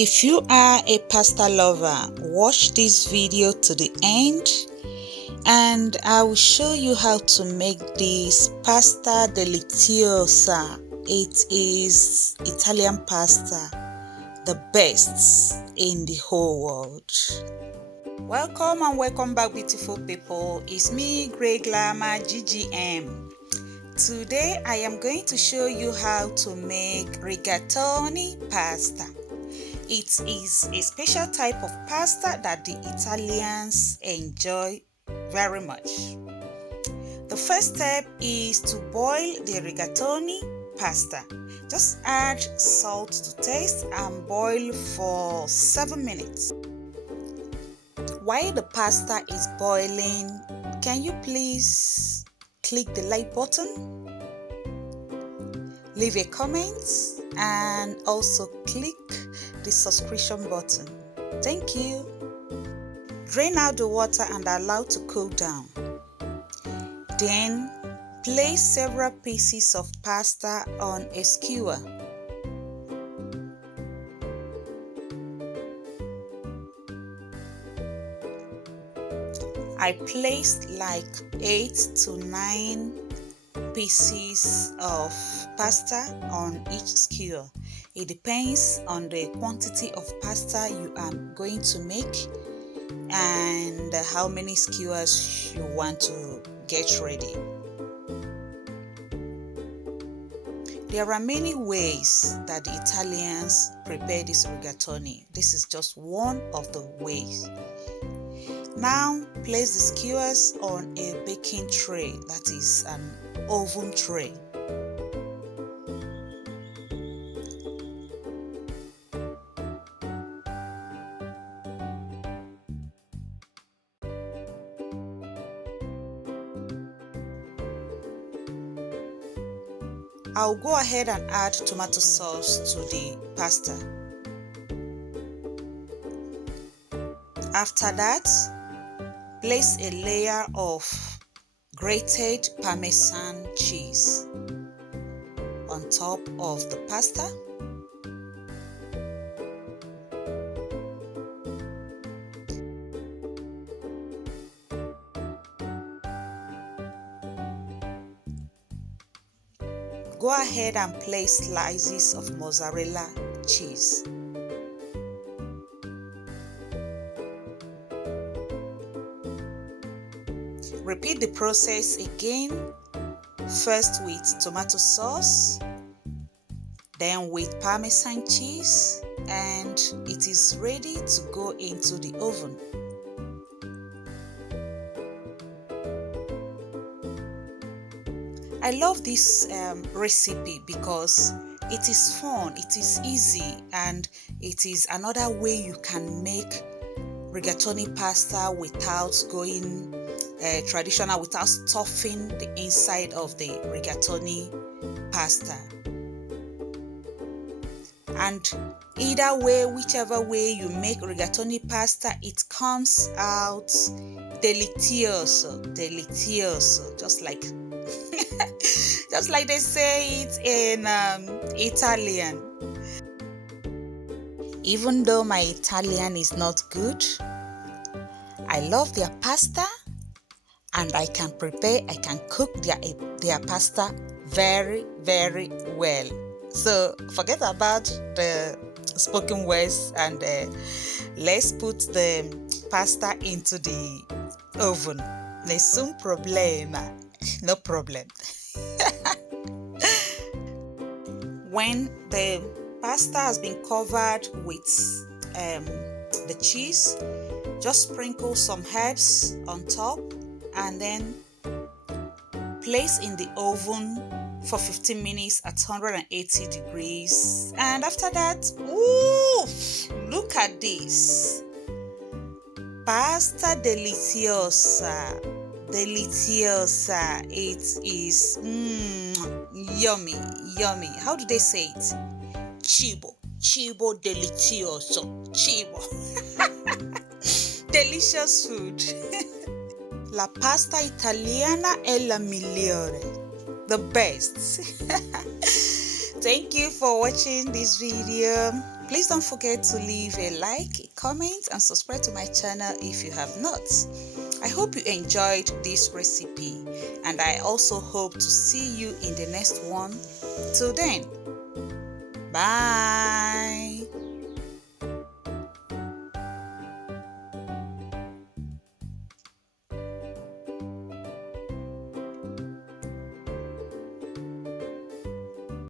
If you are a pasta lover, watch this video to the end and I will show you how to make this pasta deliziosa. It is Italian pasta, the best in the whole world. Welcome and welcome back, beautiful people. It's me, Greyglamma GGM. Today I am going to show you how to make rigatoni pasta. It is a special type of pasta that the Italians enjoy very much. The first step is to boil the rigatoni pasta. Just add salt to taste and boil for 7 minutes. While the pasta is boiling, can you please click the like button, leave a comment, and also click the subscription button. Thank you. Drain out the water and allow to cool down. Then place several pieces of pasta on a skewer. I placed like 8 to 9 pieces of pasta on each skewer. It depends on the quantity of pasta you are going to make and how many skewers you want to get ready. There are many ways that the Italians prepare this rigatoni. This is just one of the ways. Now place the skewers on a baking tray, that is an oven tray. I'll go ahead and add tomato sauce to the pasta. After that, place a layer of grated Parmesan cheese on top of the pasta. Go ahead and place slices of mozzarella cheese. Repeat the process again, first with tomato sauce, then with Parmesan cheese, and it is ready to go into the oven. I love this recipe because it is fun, it is easy, and it is another way you can make rigatoni pasta without going traditional, without stuffing the inside of the rigatoni pasta. And either way, whichever way you make rigatoni pasta, it comes out delizioso, delizioso, just like just like they say it in Italian. Even though my Italian is not good, I love their pasta and I can cook their pasta very, very well. So forget about the spoken words and let's put the pasta into the oven. Nessun problema. No problem. When the pasta has been covered with the cheese, just sprinkle some herbs on top and then place in the oven for 15 minutes at 180 degrees. And after that, ooh, look at this. Pasta deliziosa. Deliziosa. It is yummy, yummy. How do they say it? Cibo delizioso. Cibo. Delicious food. La pasta italiana è la migliore. The best. Thank you for watching this video. Please don't forget to leave a like, a comment, and subscribe to my channel if you have not. I hope you enjoyed this recipe, and I also hope to see you in the next one. Till then, bye.